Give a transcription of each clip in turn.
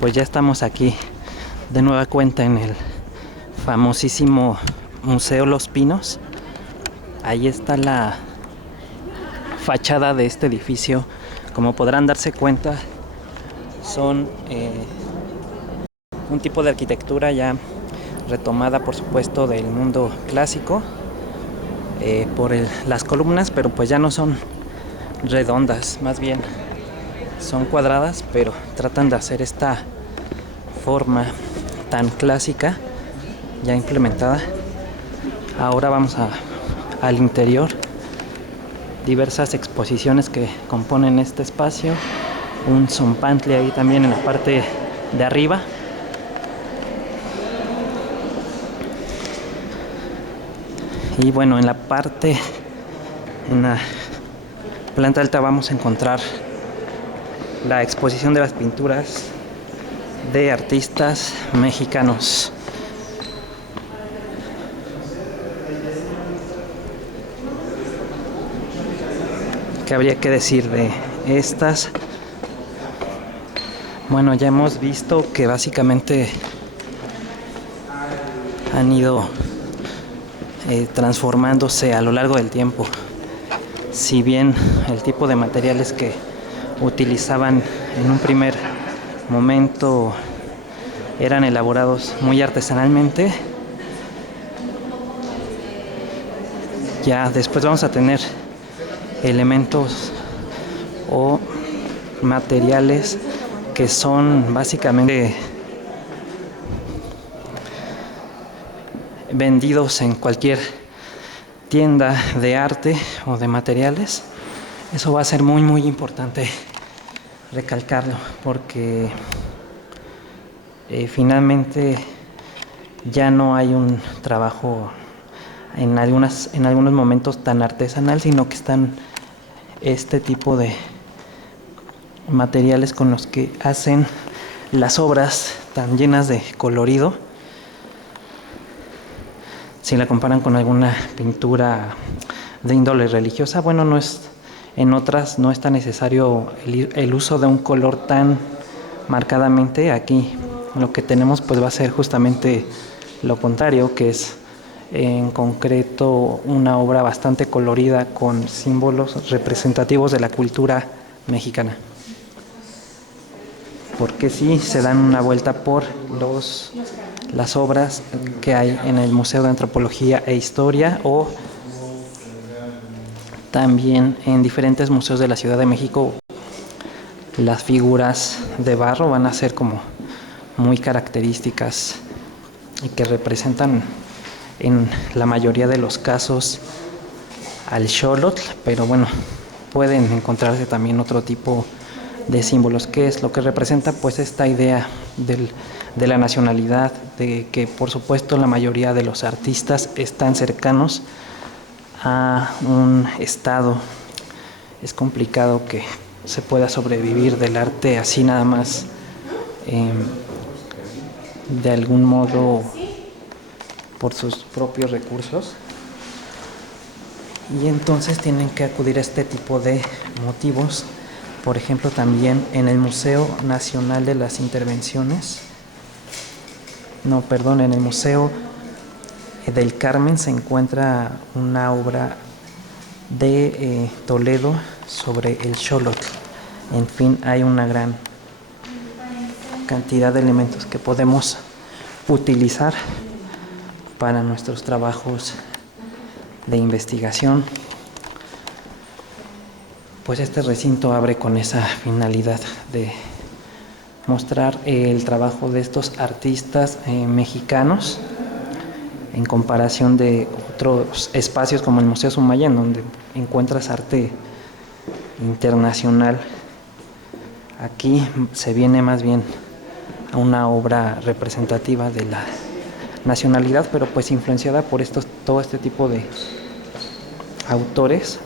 Pues ya estamos aquí de nueva cuenta en el famosísimo Museo Los Pinos. Ahí está la fachada de este edificio. Como podrán darse cuenta, son un tipo de arquitectura ya retomada, por supuesto, del mundo clásico por las columnas, pero pues ya no son redondas, más bien son cuadradas, pero tratan de hacer esta forma tan clásica ya implementada. Ahora vamos al interior. Diversas exposiciones que componen este espacio. Un zompantle ahí también en la parte de arriba. Y bueno, en la planta alta vamos a encontrar la exposición de las pinturas de artistas mexicanos. ¿Qué habría que decir de estas? Bueno, ya hemos visto que básicamente han ido transformándose a lo largo del tiempo. Si bien el tipo de materiales que utilizaban en un primer momento eran elaborados muy artesanalmente, ya después vamos a tener elementos o materiales que son básicamente vendidos en cualquier tienda de arte o de materiales. Eso va a ser muy muy importante recalcarlo, porque finalmente ya no hay un trabajo en algunos momentos tan artesanal, sino que están este tipo de materiales con los que hacen las obras tan llenas de colorido. Si la comparan con alguna pintura de índole religiosa, bueno, en otras no es tan necesario el uso de un color tan marcadamente. Aquí lo que tenemos pues va a ser justamente lo contrario, que es en concreto una obra bastante colorida con símbolos representativos de la cultura mexicana. Porque sí se dan una vuelta por las obras que hay en el Museo de Antropología e Historia, o también en diferentes museos de la Ciudad de México. Las figuras de barro van a ser como muy características y que representan en la mayoría de los casos al xolotl, pero bueno, pueden encontrarse también otro tipo de símbolos. ¿Qué es lo que representa? Pues esta idea de la nacionalidad, de que por supuesto la mayoría de los artistas están cercanos a un estado. Es complicado que se pueda sobrevivir del arte así nada más, de algún modo por sus propios recursos, y entonces tienen que acudir a este tipo de motivos. Por ejemplo, también en el Museo Nacional de las Intervenciones, en el Museo del Carmen se encuentra una obra de Toledo sobre el xolotl. En fin, hay una gran cantidad de elementos que podemos utilizar para nuestros trabajos de investigación. Pues este recinto abre con esa finalidad de mostrar el trabajo de estos artistas mexicanos en comparación de otros espacios como el Museo Sumaya, donde encuentras arte internacional. Aquí se viene más bien a una obra representativa de la nacionalidad, pero pues influenciada por todo este tipo de autores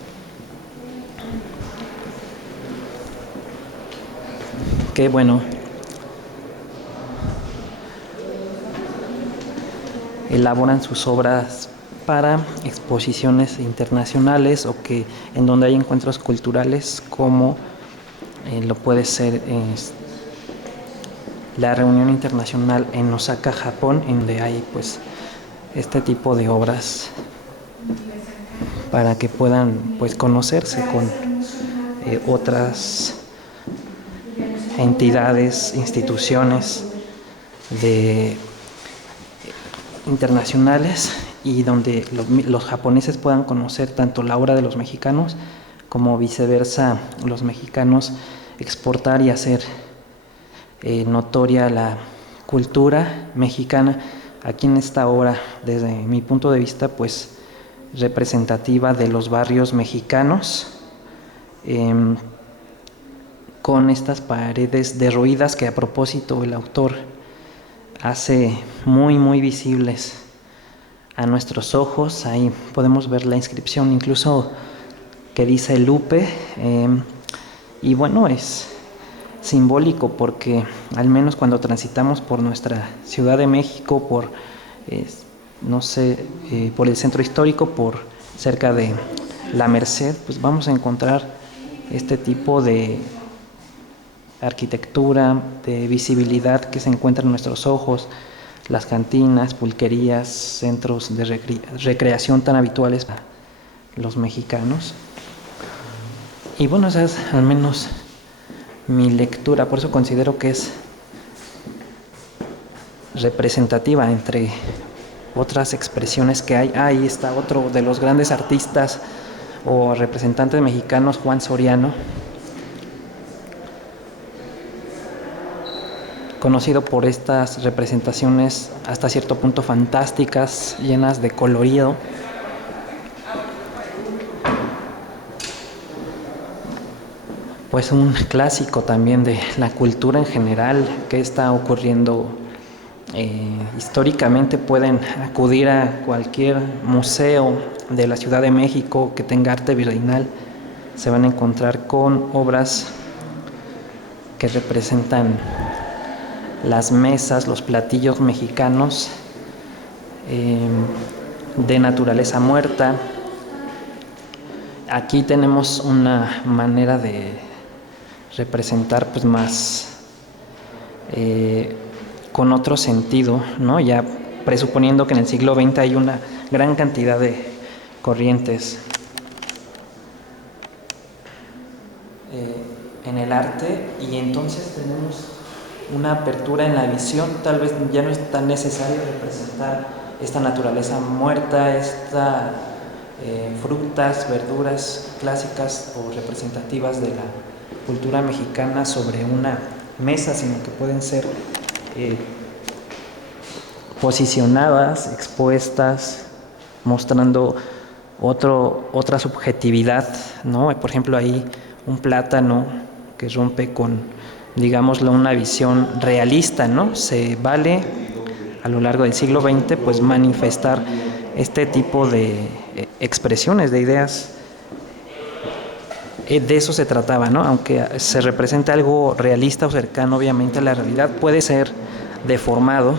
que, bueno, elaboran sus obras para exposiciones internacionales, o que en donde hay encuentros culturales, como lo puede ser la reunión internacional en Osaka, Japón, en donde hay pues este tipo de obras para que puedan pues conocerse con otras entidades, instituciones internacionales, y donde los japoneses puedan conocer tanto la obra de los mexicanos como viceversa, los mexicanos exportar y hacer notoria la cultura mexicana. Aquí en esta obra, desde mi punto de vista, pues representativa de los barrios mexicanos, con estas paredes derruidas que a propósito el autor hace muy muy visibles a nuestros ojos. Ahí podemos ver la inscripción incluso que dice Lupe, y bueno, es simbólico porque al menos cuando transitamos por nuestra Ciudad de México, por no sé, por el centro histórico, por cerca de la Merced, pues vamos a encontrar este tipo de arquitectura, de visibilidad que se encuentra en nuestros ojos, las cantinas, pulquerías, centros de recreación tan habituales para los mexicanos. Y bueno, esa es al menos mi lectura, por eso considero que es representativa entre otras expresiones que hay. Ahí está otro de los grandes artistas o representantes mexicanos, Juan Soriano, conocido por estas representaciones hasta cierto punto fantásticas, llenas de colorido. Pues un clásico también de la cultura en general, que está ocurriendo históricamente. Pueden acudir a cualquier museo de la Ciudad de México que tenga arte virreinal, se van a encontrar con obras que representan las mesas, los platillos mexicanos de naturaleza muerta. Aquí tenemos una manera de representar pues más con otro sentido, ¿no? Ya presuponiendo que en el siglo XX hay una gran cantidad de corrientes en el arte, y entonces tenemos una apertura en la visión. Tal vez ya no es tan necesario representar esta naturaleza muerta, estas frutas, verduras clásicas o representativas de la cultura mexicana sobre una mesa, sino que pueden ser posicionadas, expuestas, mostrando otra subjetividad, ¿no? Por ejemplo, ahí un plátano que rompe con, digámoslo, una visión realista, ¿no? Se vale a lo largo del siglo XX pues manifestar este tipo de expresiones, de ideas. De eso se trataba, ¿no? Aunque se represente algo realista o cercano obviamente a la realidad, puede ser deformado,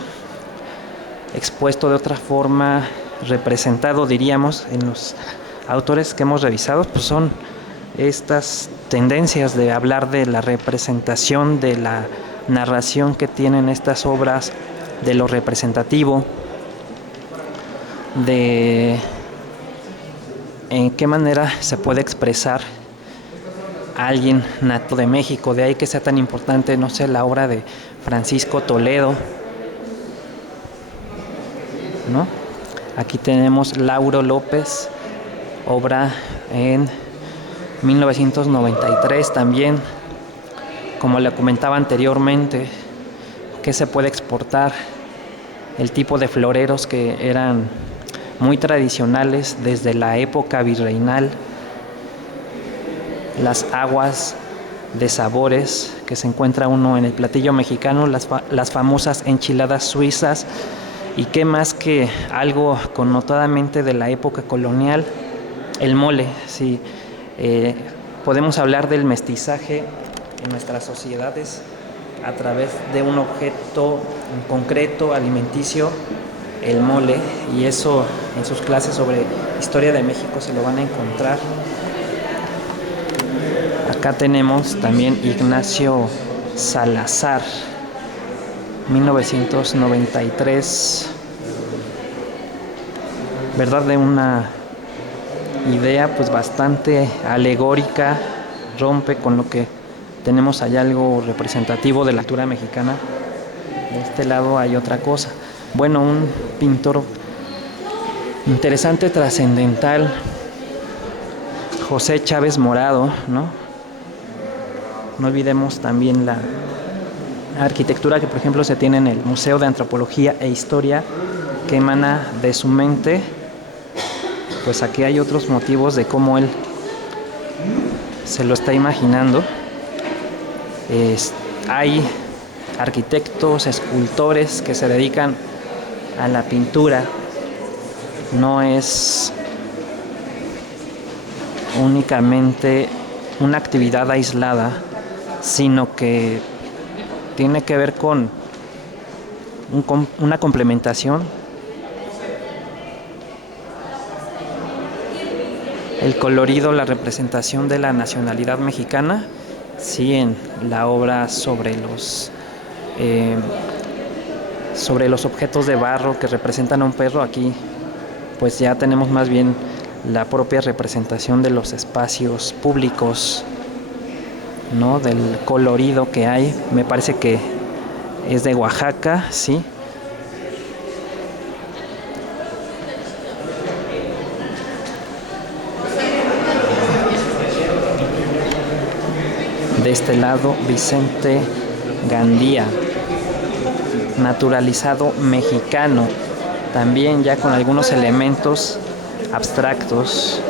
expuesto de otra forma, representado, diríamos, en los autores que hemos revisado, pues son estas tendencias de hablar de la representación, de la narración que tienen estas obras, de lo representativo, de en qué manera se puede expresar a alguien nato de México. De ahí que sea tan importante, no sé, la obra de Francisco Toledo, ¿no? Aquí tenemos Lauro López, obra en 1993 también. Como le comentaba anteriormente, que se puede exportar el tipo de floreros que eran muy tradicionales desde la época virreinal, las aguas de sabores que se encuentra uno en el platillo mexicano, las famosas enchiladas suizas, y qué más que algo connotadamente de la época colonial, el mole. Sí, podemos hablar del mestizaje en nuestras sociedades a través de un objeto en concreto alimenticio, el mole, y eso en sus clases sobre historia de México se lo van a encontrar. Acá tenemos también Ignacio Salazar, 1993, ¿verdad? De una idea pues bastante alegórica, rompe con lo que tenemos allá, algo representativo de la cultura mexicana. De este lado hay otra cosa. Bueno, un pintor interesante, trascendental, José Chávez Morado, ¿no? No olvidemos también la arquitectura que, por ejemplo, se tiene en el Museo de Antropología e Historia, que emana de su mente. Pues aquí hay otros motivos de cómo él se lo está imaginando. Hay arquitectos, escultores que se dedican a la pintura. No es únicamente una actividad aislada, sino que tiene que ver con una complementación. El colorido, la representación de la nacionalidad mexicana, sí, en la obra sobre los objetos de barro que representan a un perro. Aquí pues ya tenemos más bien la propia representación de los espacios públicos, ¿no? Del colorido que hay. Me parece que es de Oaxaca, sí. De este lado, Vicente Gandía, naturalizado mexicano, también ya con algunos elementos abstractos.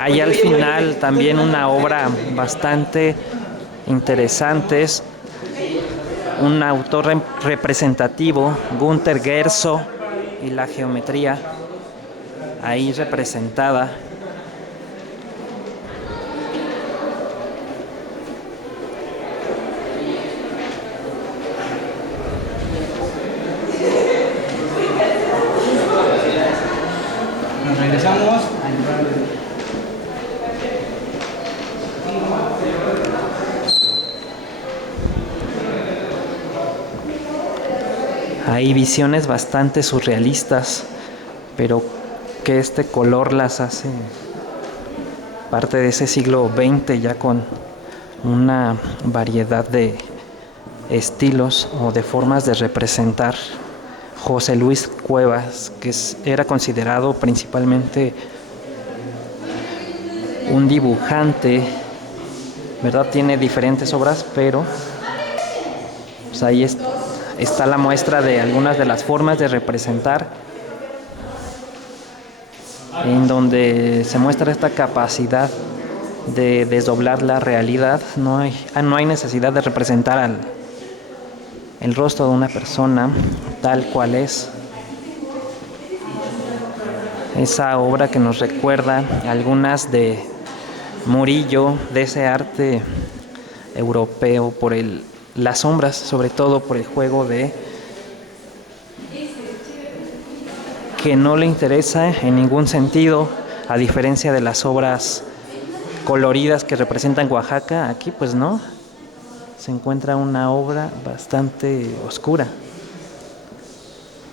Hay al final también una obra bastante interesante, es un autor representativo, Günter Guerzo, y la geometría ahí representada. Nos regresamos. Hay visiones bastante surrealistas, pero que este color las hace parte de ese siglo XX, ya con una variedad de estilos o de formas de representar. José Luis Cuevas, que era considerado principalmente un dibujante, ¿verdad? Tiene diferentes obras, pero pues ahí está la muestra de algunas de las formas de representar, en donde se muestra esta capacidad de desdoblar la realidad. No hay necesidad de representar el rostro de una persona tal cual es. Esa obra que nos recuerda algunas de Murillo, de ese arte europeo, por las sombras, sobre todo por el juego de que no le interesa en ningún sentido, a diferencia de las obras coloridas que representan Oaxaca. Aquí pues no, se encuentra una obra bastante oscura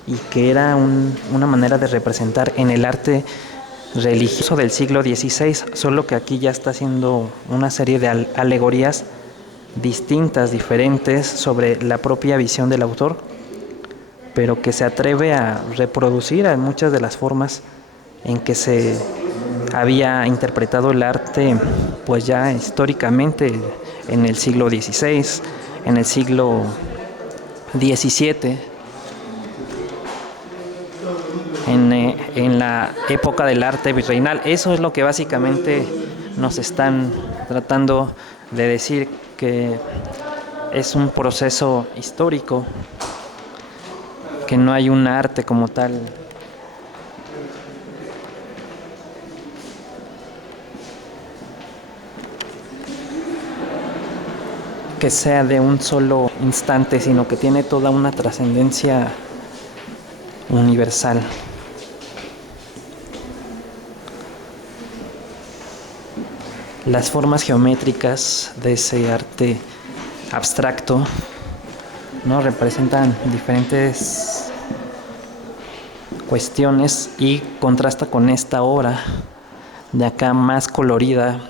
y que era una manera de representar en el arte religioso del siglo XVI, solo que aquí ya está haciendo una serie de alegorías distintas, diferentes, sobre la propia visión del autor, pero que se atreve a reproducir a muchas de las formas en que se había interpretado el arte, pues ya históricamente en el siglo XVI, en el siglo XVII, en la época del arte virreinal. Eso es lo que básicamente nos están tratando de decir, que es un proceso histórico, que no hay un arte como tal. Que sea de un solo instante, sino que tiene toda una trascendencia universal. las formas geométricas de ese arte abstracto, ¿no? Representan diferentes cuestiones y contrasta con esta obra de acá más colorida,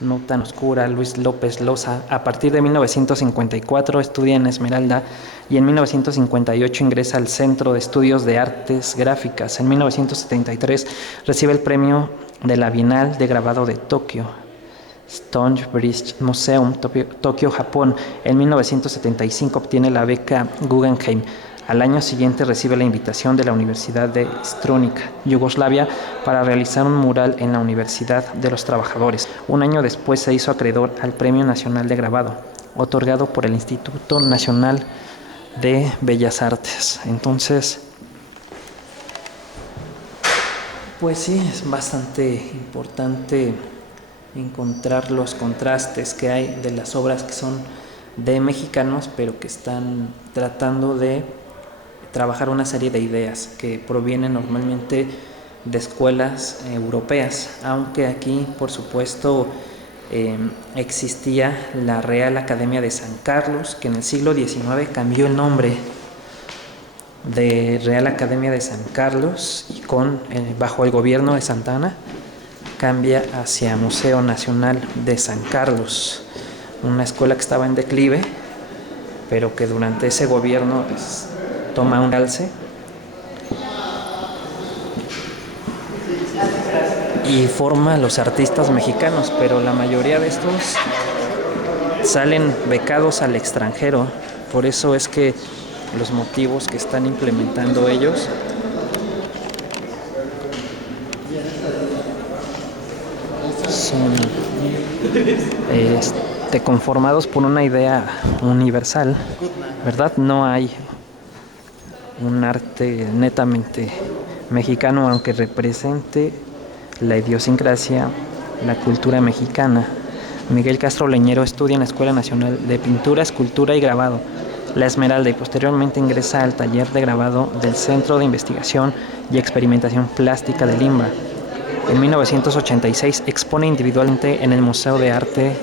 no tan oscura. Luis López Loza, a partir de 1954 estudia en Esmeralda y en 1958 ingresa al Centro de Estudios de Artes Gráficas. En 1973 recibe el premio de la Bienal de Grabado de Tokio, Stonebridge Museum, Tokio, Japón. En 1975 obtiene la beca Guggenheim. Al año siguiente recibe la invitación de la Universidad de Strunica, Yugoslavia, para realizar un mural en la Universidad de los Trabajadores. Un año después se hizo acreedor al Premio Nacional de Grabado, otorgado por el Instituto Nacional de Bellas Artes. Entonces, pues sí, es bastante importante encontrar los contrastes que hay de las obras que son de mexicanos, pero que están tratando de trabajar una serie de ideas que provienen normalmente de escuelas europeas, aunque aquí, por supuesto, existía la Real Academia de San Carlos, que en el siglo XIX cambió el nombre de Real Academia de San Carlos y bajo el gobierno de Santa Anna cambia hacia Museo Nacional de San Carlos, una escuela que estaba en declive, pero que durante ese gobierno toma un alce y forma a los artistas mexicanos, pero la mayoría de estos salen becados al extranjero. Por eso es que los motivos que están implementando ellos son conformados por una idea universal, ¿verdad? No hay un arte netamente mexicano, aunque represente la idiosincrasia, la cultura mexicana. Miguel Castro Leñero estudia en la Escuela Nacional de Pintura, Escultura y Grabado, La Esmeralda, y posteriormente ingresa al taller de grabado del Centro de Investigación y Experimentación Plástica de Lima. En 1986 expone individualmente en el Museo de Arte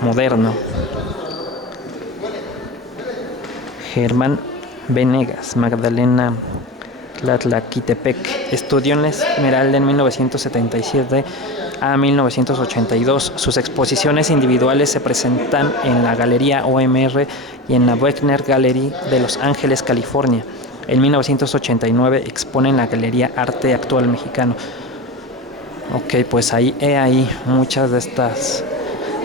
Moderno. Germán Venegas, Magdalena Tlaquitepec, estudió en la Esmeralda en 1977 a 1982. Sus exposiciones individuales se presentan en la Galería OMR y en la Wegner Gallery de Los Ángeles, California. En 1989 expone en la Galería Arte Actual Mexicano. Ok, pues ahí muchas de estas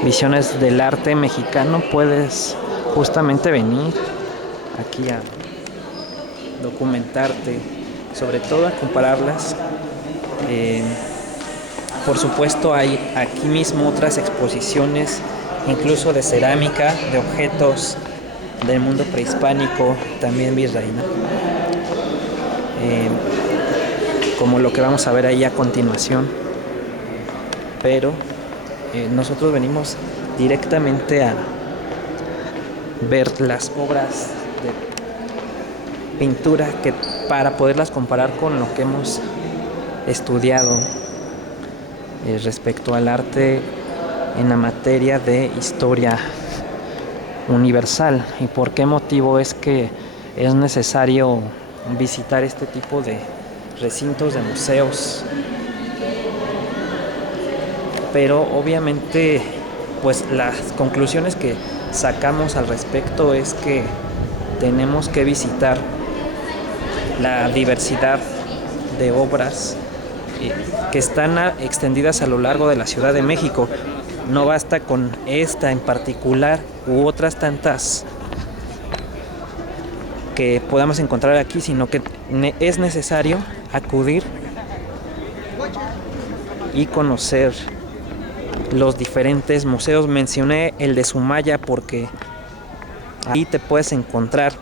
visiones del arte mexicano. Puedes justamente venir aquí a documentarte, sobre todo a compararlas. Por supuesto hay aquí mismo otras exposiciones, incluso de cerámica, de objetos del mundo prehispánico, también virreino, como lo que vamos a ver ahí a continuación. Pero nosotros venimos directamente a ver las obras de pintura para poderlas comparar con lo que hemos estudiado respecto al arte en la materia de historia universal. ¿Y por qué motivo es que es necesario visitar este tipo de recintos, de museos? Pero obviamente, pues las conclusiones que sacamos al respecto es que tenemos que visitar la diversidad de obras que están extendidas a lo largo de la Ciudad de México. No basta con esta en particular u otras tantas que podamos encontrar aquí, sino que es necesario acudir y conocer los diferentes museos. Mencioné el de Sumaya porque ahí te puedes encontrar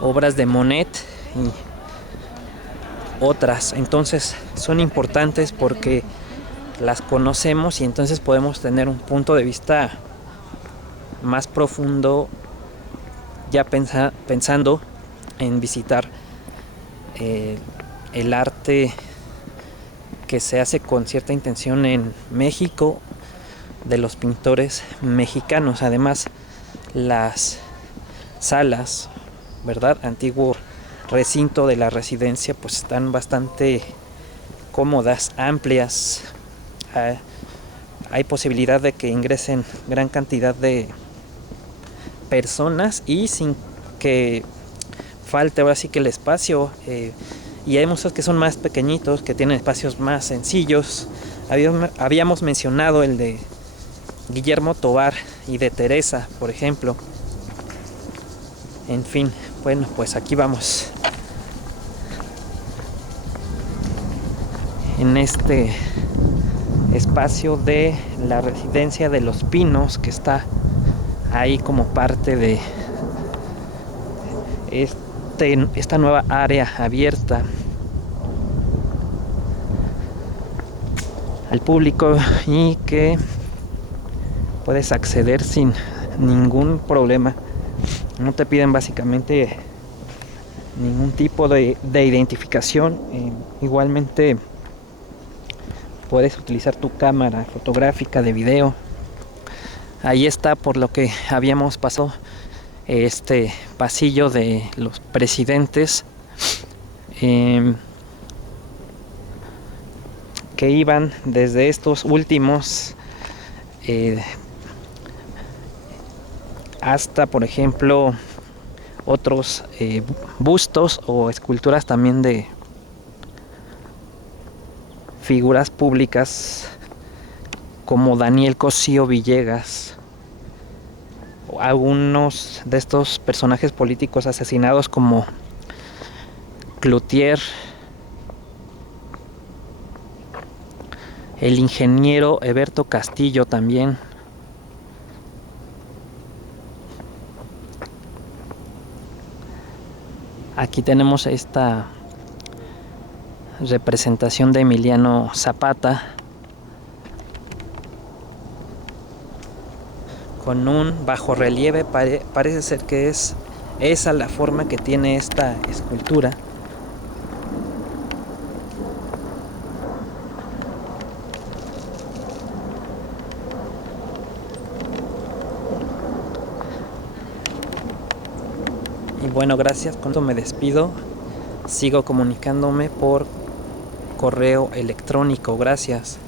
obras de Monet y otras. Entonces son importantes porque las conocemos y entonces podemos tener un punto de vista más profundo ya pensando en visitar el arte que se hace con cierta intención en México de los pintores mexicanos. Además, las salas, ¿verdad? Antiguo recinto de la residencia, pues están bastante cómodas, amplias. Hay posibilidad de que ingresen gran cantidad de personas y sin que falte ahora sí que el espacio. Y hay museos que son más pequeñitos, que tienen espacios más sencillos. Habíamos mencionado el de Guillermo Tovar y de Teresa, por ejemplo. En fin, bueno, pues aquí vamos. En este espacio de la residencia de Los Pinos, que está ahí como parte de esta nueva área abierta al público y que puedes acceder sin ningún problema. No te piden básicamente ningún tipo de identificación. Igualmente puedes utilizar tu cámara fotográfica, de video. Ahí está, por lo que habíamos pasado, este pasillo de los presidentes, que iban desde estos últimos hasta, por ejemplo, otros bustos o esculturas también de figuras públicas como Daniel Cosío Villegas, o algunos de estos personajes políticos asesinados como Cloutier, el ingeniero Eberto Castillo también. Aquí tenemos esta representación de Emiliano Zapata con un bajorrelieve. Parece ser que es esa la forma que tiene esta escultura. Y bueno, gracias. Con esto me despido. Sigo comunicándome por correo electrónico. Gracias.